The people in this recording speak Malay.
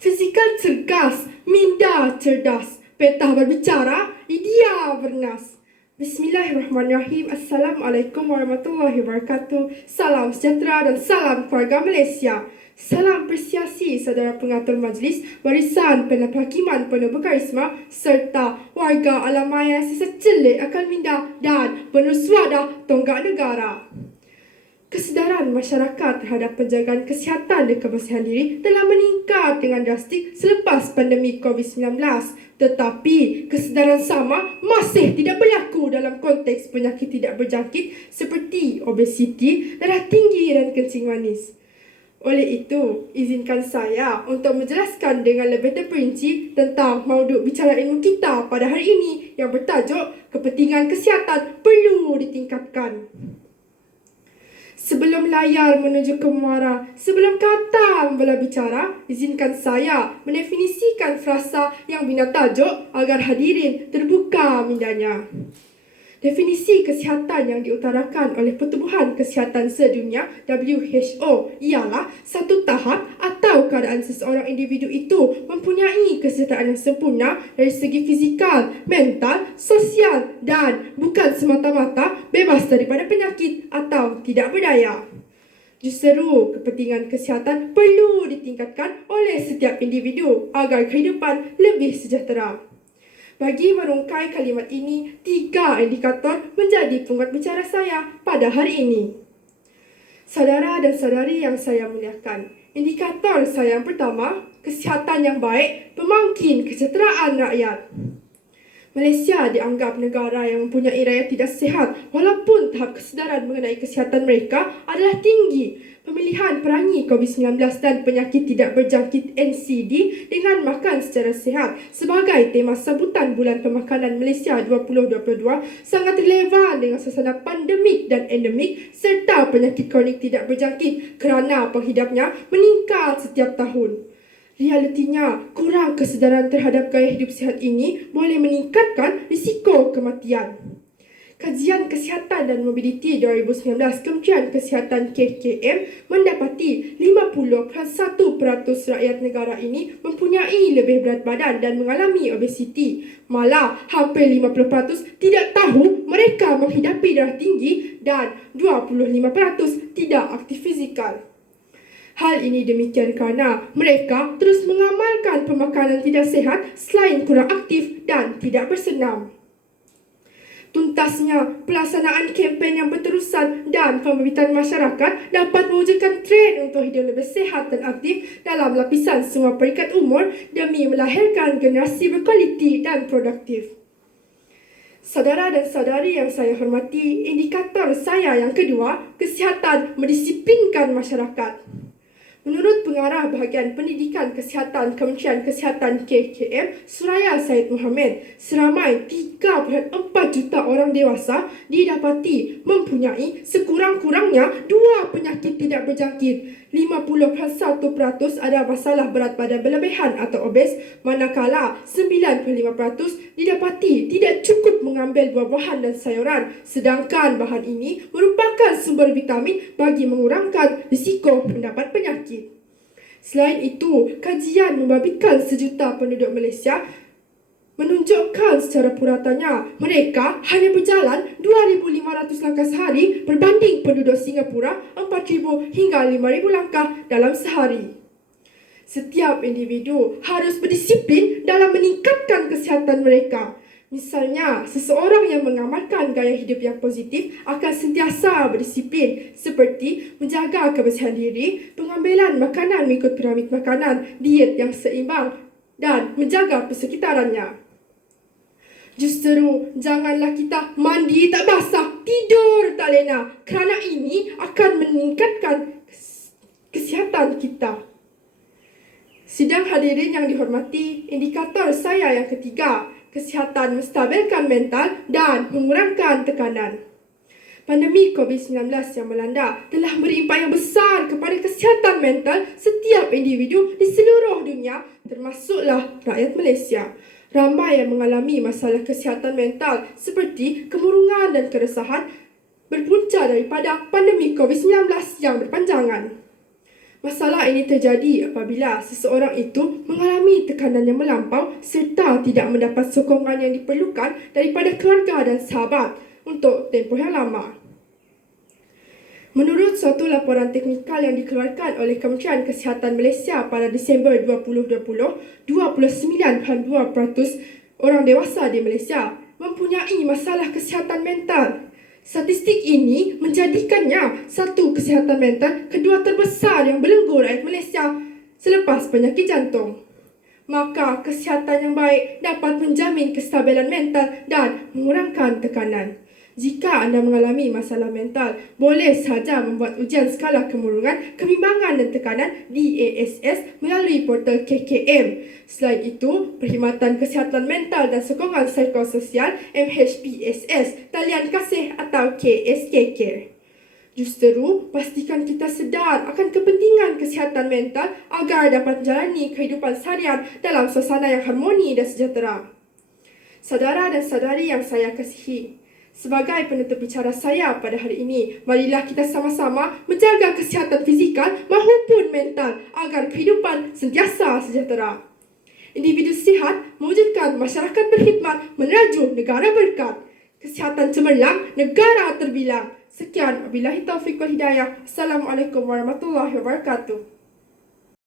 Fizikal cergas, minda cerdas, peta berbicara, idea bernas. Bismillahirrahmanirrahim. Assalamualaikum warahmatullahi wabarakatuh. Salam sejahtera dan salam keluarga Malaysia. Salam apresiasi saudara pengatur majlis, barisan penhakiman penuh berkarisma serta warga alam maya sisa celik akal minda dan bersuara tonggak negara. Kesedaran masyarakat terhadap penjagaan kesihatan dan kebersihan diri telah meningkat dengan drastik selepas pandemik COVID-19. Tetapi kesedaran sama masih tidak berlaku dalam konteks penyakit tidak berjangkit seperti obesiti, darah tinggi dan kencing manis. Oleh itu, izinkan saya untuk menjelaskan dengan lebih terperinci tentang mauduk bicara ilmu kita pada hari ini yang bertajuk kepentingan kesihatan perlu ditingkatkan. Sebelum layar menuju ke muara, sebelum kata membelah bicara, izinkan saya mendefinisikan frasa yang bina tajuk agar hadirin terbuka mindanya. Definisi kesihatan yang diutarakan oleh Pertubuhan Kesihatan Sedunia WHO ialah satu tahap atau keadaan seseorang individu itu mempunyai kesihatan yang sempurna dari segi fizikal, mental, sosial dan bukan semata-mata bebas daripada penyakit atau tidak berdaya. Justeru kepentingan kesihatan perlu ditingkatkan oleh setiap individu agar kehidupan lebih sejahtera. Bagi merungkai kalimat ini, 3 indikator menjadi penguat bicara saya pada hari ini. Saudara dan saudari yang saya muliakan, indikator saya yang pertama, kesihatan yang baik pemangkin kesejahteraan rakyat. Malaysia dianggap negara yang mempunyai rakyat tidak sihat walaupun tahap kesedaran mengenai kesihatan mereka adalah tinggi. Pemilihan perangi COVID-19 dan penyakit tidak berjangkit NCD dengan makan secara sihat sebagai tema sambutan Bulan Pemakanan Malaysia 2022 sangat relevan dengan suasana pandemik dan endemik serta penyakit kronik tidak berjangkit kerana penghidapnya meningkat setiap tahun. Realitinya, kurang kesedaran terhadap gaya hidup sihat ini boleh meningkatkan risiko kematian. Kajian Kesihatan dan Mobiliti 2019 Kementerian Kesihatan KKM mendapati 50.1% rakyat negara ini mempunyai lebih berat badan dan mengalami obesiti. Malah, hampir 50% tidak tahu mereka menghidapi darah tinggi dan 25% tidak aktif fizikal. Hal ini demikian kerana mereka terus mengamalkan pemakanan tidak sihat selain kurang aktif dan tidak bersenam. Tuntasnya, pelaksanaan kempen yang berterusan dan pembibitan masyarakat dapat mewujudkan trend untuk hidup lebih sihat dan aktif dalam lapisan semua peringkat umur demi melahirkan generasi berkualiti dan produktif. Saudara dan saudari yang saya hormati, indikator saya yang kedua, kesihatan mendisiplinkan masyarakat. Menurut Pengarah Bahagian Pendidikan Kesihatan Kementerian Kesihatan KKM, Suraya Syed Mohammed, seramai 3.4 juta orang dewasa didapati mempunyai sekurang-kurangnya 2 penyakit tidak berjangkit. 50.1% ada masalah berat badan berlebihan atau obes, manakala 95% didapati tidak cukup mengambil buah-buahan dan sayuran, sedangkan bahan ini merupakan sumber vitamin bagi mengurangkan risiko mendapat penyakit. Selain itu, kajian membabitkan 1 juta penduduk Malaysia menunjukkan secara puratanya mereka hanya berjalan 2,500 langkah sehari berbanding penduduk Singapura 4,000 hingga 5,000 langkah dalam sehari. Setiap individu harus berdisiplin dalam meningkatkan kesihatan mereka. Misalnya, seseorang yang mengamalkan gaya hidup yang positif akan sentiasa berdisiplin seperti menjaga kebersihan diri, pengambilan makanan mengikut piramid makanan, diet yang seimbang dan menjaga persekitarannya. Justeru, janganlah kita mandi tak basah, tidur tak lena kerana ini akan meningkatkan kesihatan kita. Sidang hadirin yang dihormati, indikator saya yang ketiga, kesihatan menstabilkan mental dan mengurangkan tekanan. Pandemi COVID-19 yang melanda telah beri impak yang besar kepada kesihatan mental setiap individu di seluruh dunia, termasuklah rakyat Malaysia. Ramai yang mengalami masalah kesihatan mental seperti kemurungan dan keresahan berpunca daripada pandemi COVID-19 yang berpanjangan. Masalah ini terjadi apabila seseorang itu mengalami tekanan yang melampau serta tidak mendapat sokongan yang diperlukan daripada keluarga dan sahabat untuk tempoh yang lama. Menurut suatu laporan teknikal yang dikeluarkan oleh Kementerian Kesihatan Malaysia pada Disember 2020, 29.2% orang dewasa di Malaysia mempunyai masalah kesihatan mental. Statistik ini menjadikannya satu kesihatan mental kedua terbesar yang belenggu rakyat Malaysia selepas penyakit jantung. Maka kesihatan yang baik dapat menjamin kestabilan mental dan mengurangkan tekanan. Jika anda mengalami masalah mental, boleh saja membuat ujian skala kemurungan, kebimbangan dan tekanan DASS melalui portal KKM. Selain itu, Perkhidmatan Kesihatan Mental dan Sokongan Psikososial MHPSS, Talian Kasih atau KSKK. Justeru, pastikan kita sedar akan kepentingan kesihatan mental agar dapat menjalani kehidupan seharian dalam suasana yang harmoni dan sejahtera. Saudara dan saudari yang saya kasihi, sebagai penutup bicara saya pada hari ini, marilah kita sama-sama menjaga kesihatan fizikal maupun mental agar kehidupan sentiasa sejahtera. Individu sihat mewujudkan masyarakat berkhidmat meneraju negara berkat. Kesihatan cemerlang, negara terbilang. Sekian, wabillahi taufiq wal hidayah. Assalamualaikum warahmatullahi wabarakatuh.